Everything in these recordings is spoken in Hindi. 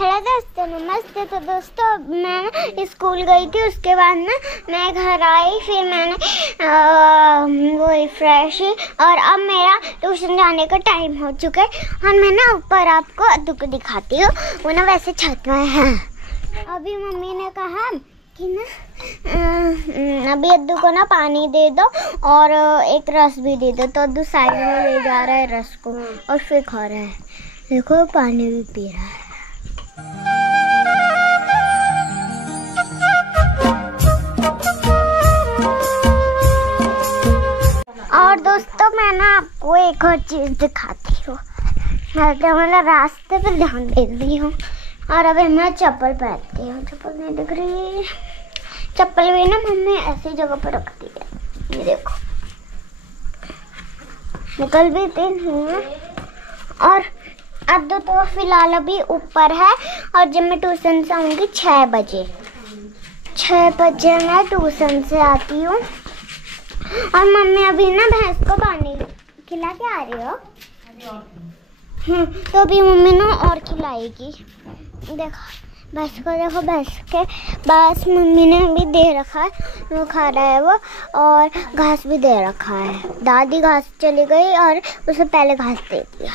हेलो दोस्तों, नमस्ते। तो दोस्तों मैं स्कूल गई थी, उसके बाद ना मैं घर आई, फिर मैंने वो फ्रेश और अब मेरा ट्यूशन जाने का टाइम हो चुका है। और मैं ना ऊपर आपको अद्दू को दिखाती हूँ, वो ना वैसे छत में है। अभी मम्मी ने कहा कि ना अभी अद्दू को ना पानी दे दो और एक रस भी दे दो। तो अद्दू साइड में ले जा रहा है रस को और फिर खा रहा है। देखो पानी भी पी रहा है। और दोस्तों मैं ना आपको एक और चीज दिखाती हूँ। मैं तो मतलब रास्ते पे ध्यान दे रही हूँ और अभी मैं चप्पल पहनती हूँ। चप्पल नहीं दिख रही। चप्पल भी ना मम्मी ऐसी जगह पर रखती है, ये देखो निकल भी नहीं है। और अद्दू तो फिलहाल अभी ऊपर है और जब मैं ट्यूशन से आऊँगी 6 बजे मैं ट्यूशन से आती हूँ। और मम्मी अभी ना भैंस को पानी खिला के आ रही हो। तो अभी मम्मी ना और खिलाएगी। देखो भैंस को, देखो भैंस के बस मम्मी ने भी दे रखा है, वो खा रहा है वो, और घास भी दे रखा है। दादी घास चली गई और उसे पहले घास दे दिया।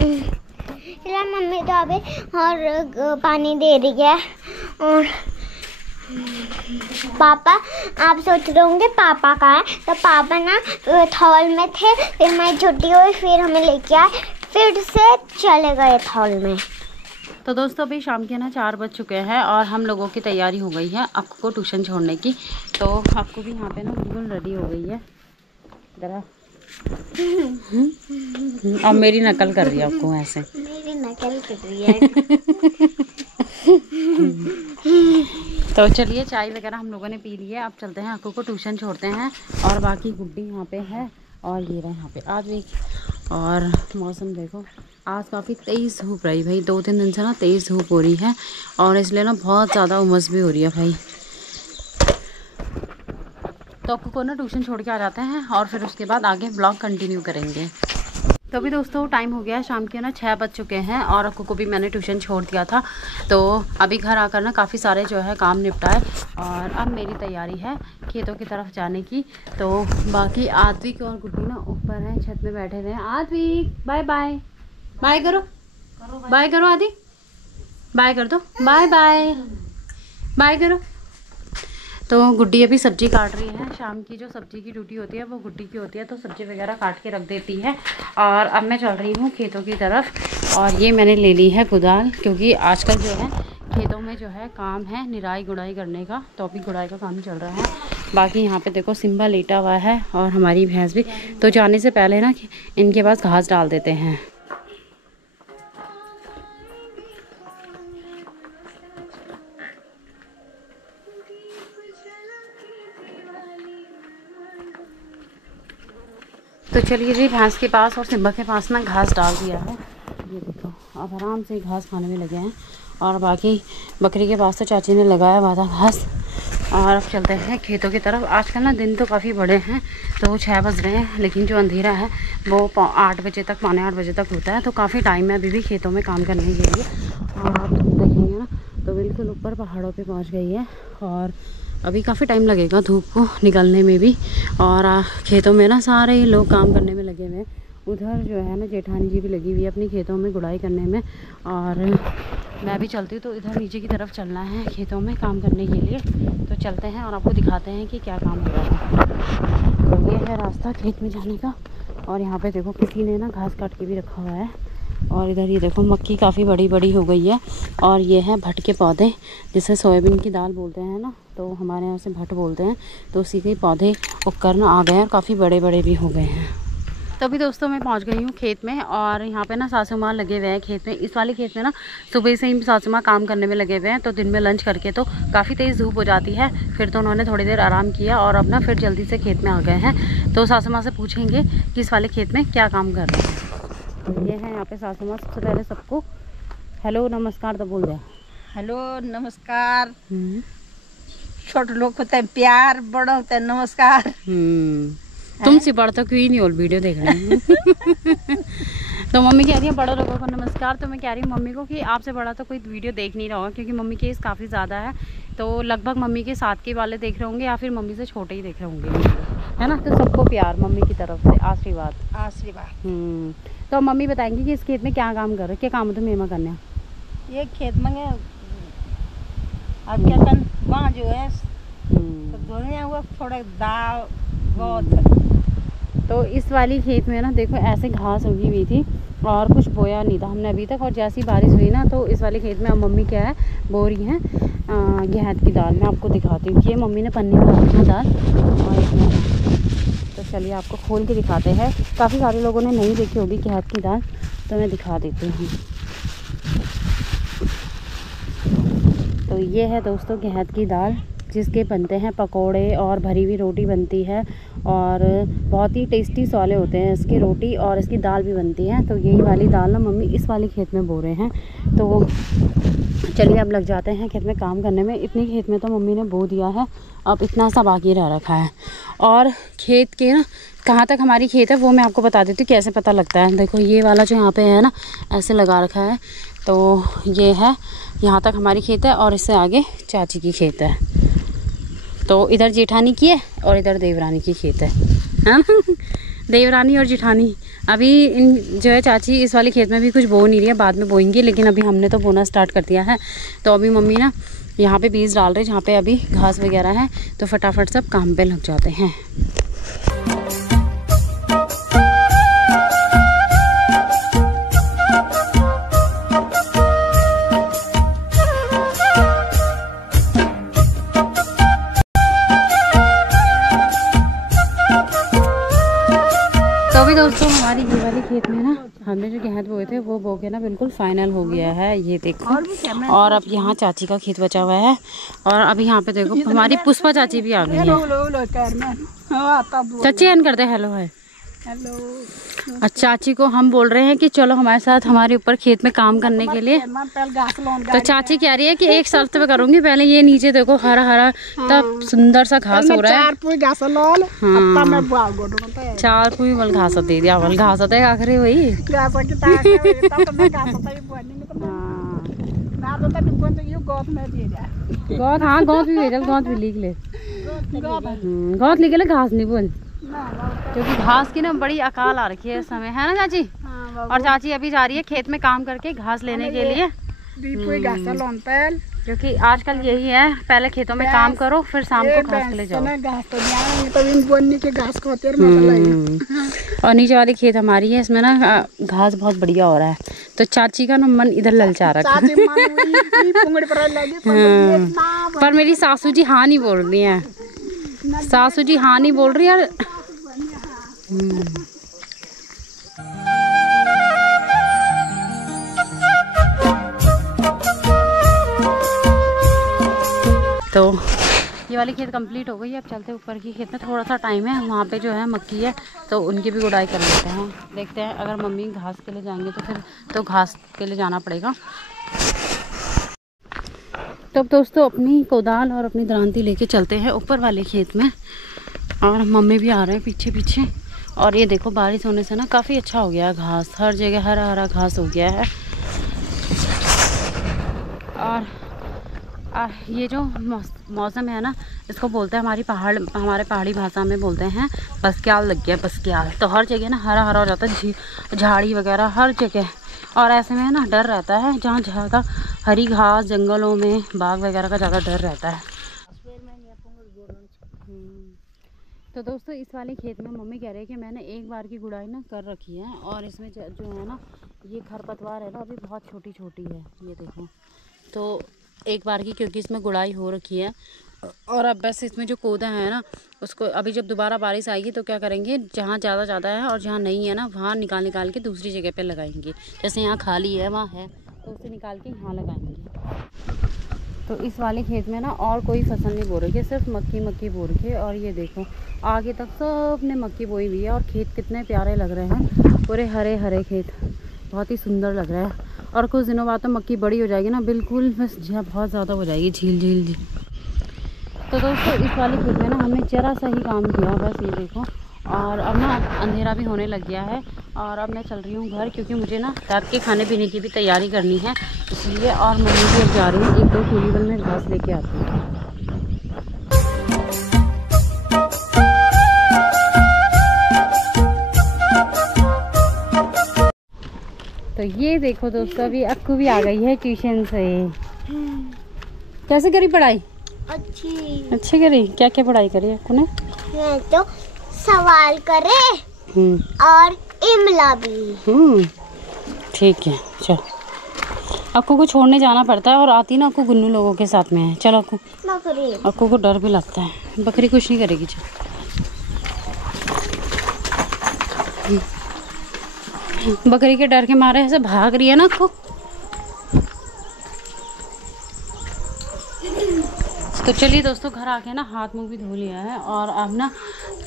फिलहाल मम्मी तो अभी और पानी दे रही है। और पापा, आप सोच रहे होंगे पापा कहाँ है, तो पापा ना हॉल में थे, फिर मैं छुट्टी हुई, फिर हमें लेके आए, फिर से चले गए हॉल में। तो दोस्तों अभी शाम के ना 4 बज चुके हैं और हम लोगों की तैयारी हो गई है आपको को ट्यूशन छोड़ने की। तो आपको भी यहाँ पे ना बिल्कुल रेडी हो गई है जरा। अब मेरी नकल कर रही है आपको ऐसे, मेरी नकल कर रही है। तो चलिए चाय वगैरह हम लोगों ने पी ली है, अब चलते हैं आपको को ट्यूशन छोड़ते हैं। और बाकी गुड्डी यहाँ पे है और ये रहा यहाँ पे आज भी। और मौसम देखो, आज काफ़ी तेज़ धूप रही भाई, 2-3 दिन से ना तेज़ धूप हो रही है और इसलिए ना बहुत ज़्यादा उमस भी हो रही है भाई। तो आपको को ना ट्यूशन छोड़ के आ जाते हैं और फिर उसके बाद आगे ब्लॉग कंटिन्यू करेंगे। तो अभी दोस्तों टाइम हो गया शाम के ना 6 बज चुके हैं और अक्कू को भी मैंने ट्यूशन छोड़ दिया था। तो अभी घर आकर ना काफ़ी सारे जो है काम निपटाए और अब मेरी तैयारी है खेतों की तरफ जाने की। तो बाकी आद्विक और गुड्डी ना ऊपर हैं, छत में बैठे हुए हैं। आद्विक बाय बाय, बाय करो, बाय करो आदि, बाय कर दो, बाय बाय, बाय करो। तो गुड्डी अभी सब्जी काट रही है। शाम की जो सब्जी की ड्यूटी होती है वो गुड्डी की होती है, तो सब्जी वगैरह काट के रख देती है। और अब मैं चल रही हूँ खेतों की तरफ। और ये मैंने ले ली है कुदाल, क्योंकि आजकल जो है खेतों में जो है काम है निराई गुड़ाई करने का, तो अभी गुड़ाई का काम चल रहा है। बाकी यहाँ पे देखो सिम्बा लेटा हुआ है और हमारी भैंस भी। तो जाने से पहले ना इनके पास घास डाल देते हैं। तो चलिए जी भैंस के पास और सिम्बा के पास ना घास डाल दिया है। ये देखो अब आराम से घास खाने में लगे हैं। और बाकी बकरी के पास तो चाची ने लगाया हुआ था घास। और अब चलते हैं खेतों की तरफ। आजकल ना दिन तो काफ़ी बड़े हैं, तो 6 बज रहे हैं, लेकिन जो अंधेरा है वो 8 बजे तक, पौने 8 बजे तक होता है। तो काफ़ी टाइम है अभी भी खेतों में काम करने के लिए। और आप देखेंगे ना तो बिल्कुल ऊपर पहाड़ों पे पहुंच गई है और अभी काफ़ी टाइम लगेगा धूप को निकलने में भी। और खेतों में ना सारे ही लोग काम करने में लगे हुए हैं। उधर जो है ना जेठानी जी भी लगी हुई है अपनी खेतों में गुड़ाई करने में। और मैं भी चलती हूँ, तो इधर नीचे की तरफ चलना है खेतों में काम करने के लिए। तो चलते हैं और आपको दिखाते हैं कि क्या काम हो रहा है। तो ये है रास्ता खेत में जाने का। और यहाँ पे देखो किसी ने ना घास काट के भी रखा हुआ है। और इधर ये देखो मक्की काफ़ी बड़ी बड़ी हो गई है। और ये है भट के पौधे, जिसे सोयाबीन की दाल बोलते हैं ना, तो हमारे यहाँ से भट बोलते हैं। तो उसी के पौधे उगकर ना आ गए हैं और काफ़ी बड़े बड़े भी हो गए हैं। तो अभी दोस्तों मैं पहुंच गई हूँ खेत में। और यहाँ पे ना सासू माँ लगे हुए हैं खेत में। इस वाले खेत में ना सुबह से ही सासू माँ काम करने में लगे हुए हैं। तो दिन में लंच करके तो काफ़ी तेज़ धूप हो जाती है, फिर तो उन्होंने थोड़ी देर आराम किया और अब ना फिर जल्दी से खेत में आ गए हैं। तो सासू माँ से पूछेंगे कि इस वाले खेत में क्या काम कर रहे हैं। तो ये है यहाँ पे सासू माँ। सबसे पहले सबको हेलो नमस्कार तो बोल दिया। हेलो नमस्कार। छोटे लोग होते हैं प्यार, बड़ों होते हैं नमस्कार। तुमसे बढ़ता क्यों नहीं और वीडियो देख रहे हैं। तो मम्मी कह रही है बड़े लोगों को नमस्कार। तो मैं कह रही हूँ मम्मी को कि आपसे बड़ा तो कोई वीडियो देख नहीं रहा होगा, क्योंकि मम्मी की एज काफ़ी ज़्यादा है। तो लगभग मम्मी के साथ के वाले देख रहे होंगे या फिर मम्मी से छोटे ही देख रहे होंगे, है ना। तो सबको प्यार मम्मी की तरफ से, आशीर्वाद। तो मम्मी बताएंगी कि इस खेत में क्या काम कर रहे, क्या काम तो मेमा करने ये खेत में अब क्या कर वहाँ जो है तो धोने हुआ थोड़ा दाल बहुत। तो इस वाली खेत में ना देखो ऐसे घास उगी हुई थी और कुछ बोया नहीं था हमने अभी तक। और जैसी बारिश हुई ना तो इस वाले खेत में अब मम्मी क्या है बो रही है गेहूं की दाल। मैं आपको दिखाती हूँ कि ये मम्मी ने पन्नी में रखी है दाल। और तो चलिए आपको खोल के दिखाते हैं। काफ़ी सारे लोगों ने नहीं देखी होगी गेहूं की दाल, तो मैं दिखा देती हूँ। तो ये है दोस्तों गेहूं की दाल, जिसके बनते हैं पकोड़े और भरी हुई रोटी बनती है और बहुत ही टेस्टी स्वाले होते हैं इसकी रोटी, और इसकी दाल भी बनती है। तो यही वाली दाल ना मम्मी इस वाले खेत में बो रहे हैं। तो चलिए अब लग जाते हैं खेत में काम करने में। इतनी खेत में तो मम्मी ने बो दिया है, अब इतना सा बाकी रह रखा है। और खेत के ना कहाँ तक हमारी खेत है वो मैं आपको बता देती हूँ कैसे पता लगता है। देखो ये वाला जो यहाँ पे है ना ऐसे लगा रखा है, तो ये है यहाँ तक हमारी खेत है और इससे आगे चाची की खेत है। तो इधर जेठानी की है और इधर देवरानी की खेत है ना। देवरानी और जेठानी अभी इन जो है चाची इस वाले खेत में भी कुछ बो नहीं रही है, बाद में बोएंगी, लेकिन अभी हमने तो बोना स्टार्ट कर दिया है। तो अभी मम्मी ना यहाँ पे बीज डाल रहे हैं जहाँ पे अभी घास वगैरह है, तो फटाफट सब काम पे लग जाते हैं। तो अभी दोस्तों हमारी ये वाली खेत में ना हमने जो गेहूं बोए थे वो बो के ना बिल्कुल फाइनल हो गया है, ये देखो। और अब यहाँ चाची का खेत बचा हुआ है और अभी यहाँ पे देखो हमारी पुष्पा चाची भी आ गई है। चाची एन करते हेलो है। और चाची को हम बोल रहे हैं कि चलो हमारे साथ हमारे ऊपर खेत में काम करने के लिए। तो चाची कह रही है कि एक साल तो मैं करूंगी। पहले ये नीचे देखो हरा हरा तब सुंदर सा घास हो रहा है। 4 पुई वल घास दे दिया, वल घास है आखिरी वही। गौत हाँ गौत भी भेजल, गौत भी लिख ले, गौत लिखे ले घास नहीं बोल, क्योंकि घास की ना बड़ी अकाल आ रखी है इस समय, है ना चाची। और चाची अभी जा रही है खेत में काम करके घास लेने के लिए, क्योंकि आजकल यही है, पहले खेतों में काम करो फिर शाम को घास के ले जाओ। और नीचे वाली खेत हमारी है, इसमें ना घास बहुत बढ़िया हो रहा है। तो चाची का ना मन इधर ललचा रखा है। पर मेरी सासू जी हाँ नहीं बोल रही है, सासू जी हाँ नहीं बोल रही है। तो ये वाली खेत कंप्लीट हो गई है। अब चलते ऊपर की खेत में, थोड़ा सा टाइम है, वहाँ पे जो है मक्की है तो उनकी भी गुड़ाई कर लेते हैं। देखते हैं अगर मम्मी घास के लिए जाएंगे तो फिर तो घास के लिए जाना पड़ेगा। तब दोस्तों अपनी कोदाल और अपनी दरांती लेके चलते हैं ऊपर वाले खेत में, और मम्मी भी आ रहे हैं पीछे पीछे। और ये देखो बारिश होने से ना काफ़ी अच्छा हो गया है, घास हर जगह हरा हरा घास हो गया है। और ये जो मौसम है ना इसको बोलते हैं हमारे पहाड़ी भाषा में बोलते हैं बसक्याल लग गया, बसक्याल। तो हर जगह ना हरा हरा हो जाता है, झाड़ी वगैरह हर जगह। और ऐसे में ना डर रहता है, जहाँ ज़्यादा हरी घास जंगलों में बाग वगैरह का ज़्यादा डर रहता है। तो दोस्तों इस वाले खेत में मम्मी कह रही है कि मैंने एक बार की गुड़ाई ना कर रखी है, और इसमें जो है ना ये खरपतवार है ना अभी बहुत छोटी छोटी है, ये देखो। तो एक बार की क्योंकि इसमें गुड़ाई हो रखी है, और अब बस इसमें जो पौधा है ना उसको अभी जब दोबारा बारिश आएगी तो क्या करेंगे, जहाँ ज़्यादा है और जहाँ नहीं है ना वहाँ निकाल के दूसरी जगह पे लगाएंगे। जैसे यहाँ खाली है वहाँ है तो उसे निकाल के यहाँ लगाएंगे। तो इस वाले खेत में ना और कोई फसल नहीं बो रखी है, सिर्फ मक्की बो रखी है। और ये देखो आगे तक सब ने मक्की बोई हुई है, और खेत कितने प्यारे लग रहे हैं, पूरे हरे हरे खेत, बहुत ही सुंदर लग रहा है। और कुछ दिनों बाद तो मक्की बड़ी हो जाएगी ना, बिल्कुल बस बहुत ज़्यादा हो जाएगी, झील। तो दोस्तों इस वाले खेत में ना हमने जरा सा ही काम किया, बस ये देखो। और अब ना अंधेरा भी होने लग गया है, और अब मैं चल रही हूँ घर, क्योंकि मुझे ना रात के खाने पीने की भी तैयारी करनी है इसलिए। और मम्मी भी अब जा रही हूँ, 1-2 कूलीबल में घास लेके आती हूँ। तो ये देखो दोस्तों, अभी अक्कू भी आ गई है ट्यूशन से। कैसे करी पढ़ाई? अच्छी करी। क्या क्या पढ़ाई करी अक्कू ने? मैं तो सवाल करे और इमला भी। ठीक है, चल। अक्कू को छोड़ने जाना पड़ता है और आती ना अक्कू गुन्नू लोगों के साथ में है। चलो अक्कू। बकरी। अक्कू को डर भी लगता है। बकरी कुछ नहीं करेगी। चल। बकरी के डर के मारे ऐसे भाग रही है ना अक्कू। तो चलिए दोस्तों, घर आके ना हाथ मुंह भी धो लिया है और अब ना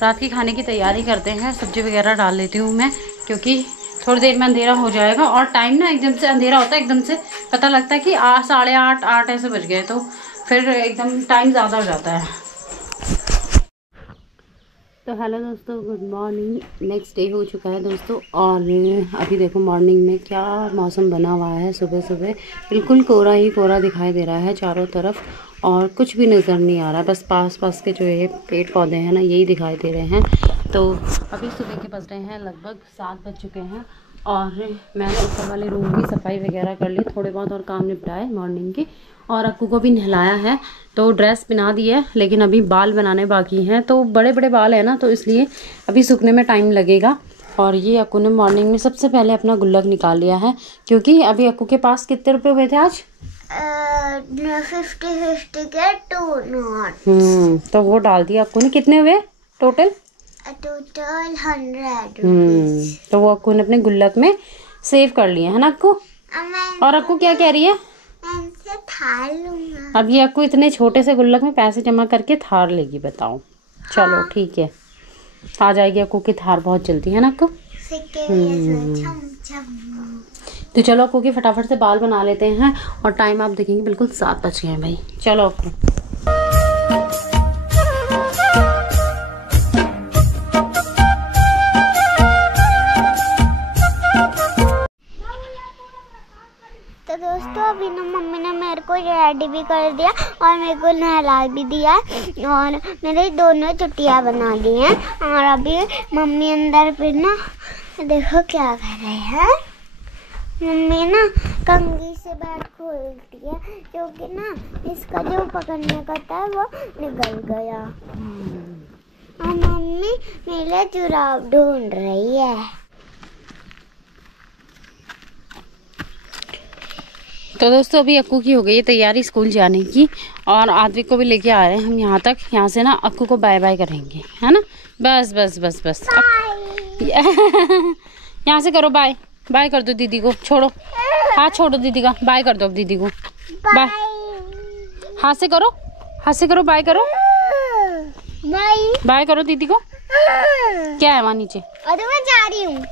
रात की खाने की तैयारी करते हैं। सब्जी वगैरह डाल लेती हूँ मैं, क्योंकि थोड़ी देर में अंधेरा हो जाएगा। और टाइम ना एकदम से अंधेरा होता है, एकदम से पता लगता है कि 8:30 ऐसे बज गए, तो फिर एकदम टाइम ज़्यादा हो जाता है। तो हेलो दोस्तों, गुड मॉर्निंग। नेक्स्ट डे हो चुका है दोस्तों, और अभी देखो मॉर्निंग में क्या मौसम बना हुआ है। सुबह सुबह बिल्कुल कोहरा ही कोहरा दिखाई दे रहा है चारों तरफ, और कुछ भी नज़र नहीं आ रहा है। बस पास पास के जो ये पेड़ पौधे हैं ना, यही दिखाई दे रहे हैं। तो अभी सुबह के बज रहे हैं लगभग 7 बज चुके हैं, और मैंने ऊपर वाले रूम की सफाई वगैरह कर ली, थोड़े बहुत और काम निपटाए मॉर्निंग के, और अक्कू को भी नहलाया है। तो ड्रेस पहना दी है, लेकिन अभी बाल बनाने बाकी हैं। तो बड़े बड़े बाल हैं ना, तो इसलिए अभी सूखने में टाइम लगेगा। और ये अक्कू ने मॉर्निंग में सबसे पहले अपना गुल्लक निकाल लिया है, क्योंकि अभी अक्कू के पास कितने रुपए हुए थे आज? 50-50 के 2 नोट। तो वो डाल दिया अक्कू ने। कितने हुए टोटल? Total 100 rupees. तो वो अक्कू ने अपने गुल्लक में सेव कर लिए है ना अक्कू। और अक्कू क्या कह रही है? थार लूंगा। अब ये अक्कू इतने छोटे से गुल्लक में पैसे जमा करके थार लेगी, बताओ। चलो ठीक है, आ जाएगी अक्कू की थार बहुत जल्दी, है ना अक्कू। तो चलो अक्कू के फटाफट से बाल बना लेते हैं, और टाइम आप देखेंगे बिल्कुल 7 बज गए हैं भाई। चलो अक्कू। तो दोस्तों, अभी ना मम्मी ने मेरे को रेडी भी कर दिया और मेरे को नहला भी दिया, और मेरे दोनों चुटिया बना दी हैं। और अभी मम्मी अंदर पे ना देखो क्या कर रहे हैं। मम्मी ना कंघी से बैट खोलती है, क्योंकि ना इसका जो पकड़ने का था वो निकल गया। और मम्मी मेरे लिए जुराब ढूंढ रही है। तो दोस्तों, अभी अक्कू की हो गई है तैयारी स्कूल जाने की, और आद्विक को भी लेके आ रहे हैं हम यहाँ तक। यहाँ से ना अक्कू को बाय बाय करेंगे, है ना। बस बस बस बस यहाँ से करो बाय। बाय कर दो दीदी को, छोड़ो हाथ, छोड़ो दीदी का। बाय कर दो अब दीदी को, बाय। हाथ से करो, हाथ से करो, बाय करो, बाय बाय करो दीदी को। क्या है वहाँ नीचे? अरे मैं जा रही हूँ।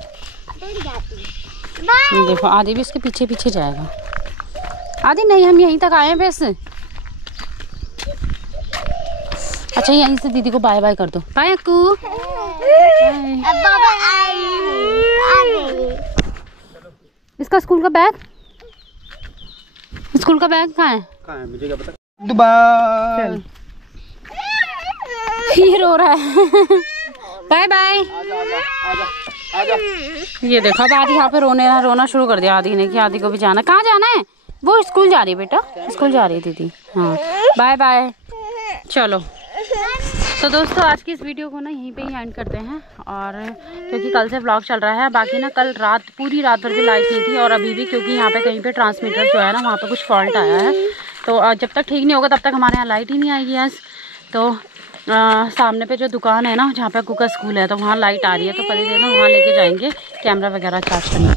देखो आदि भी उसके पीछे पीछे जाएगा। आदि नहीं, हम यहीं तक आए हैं बस। अच्छा, यहीं से दीदी को बाय बाय कर दो। बाय अक्कू। इसका स्कूल का बैग, स्कूल का बैग कहाँ है? मुझे क्या पता। ये रो रहा है। Bye bye. ये देखो, अब आदि यहाँ पे रोना शुरू कर दिया आदि ने, कि आदि को भी जाना। कहाँ जाना है? वो स्कूल जा रही है बेटा, स्कूल जा रही है दीदी। हाँ बाय बाय। चलो तो दोस्तों, आज की इस वीडियो को ना यहीं पे ही एंड करते हैं, और क्योंकि कल से व्लॉग चल रहा है। बाकी ना कल रात, पूरी रात भर भी लाइट नहीं थी, और अभी भी, क्योंकि यहाँ पे कहीं पे ट्रांसमीटर जो है ना, वहाँ पे कुछ फॉल्ट आया है। तो जब तक ठीक नहीं होगा तब तक हमारे यहाँ लाइट ही नहीं आएगी आज। तो सामने पे जो दुकान है ना, जहाँ पे अक्कू का स्कूल है, तो वहाँ लाइट आ रही है। तो कभी देर में वहाँ लेके जाएंगे कैमरा वगैरह चार्ज करने।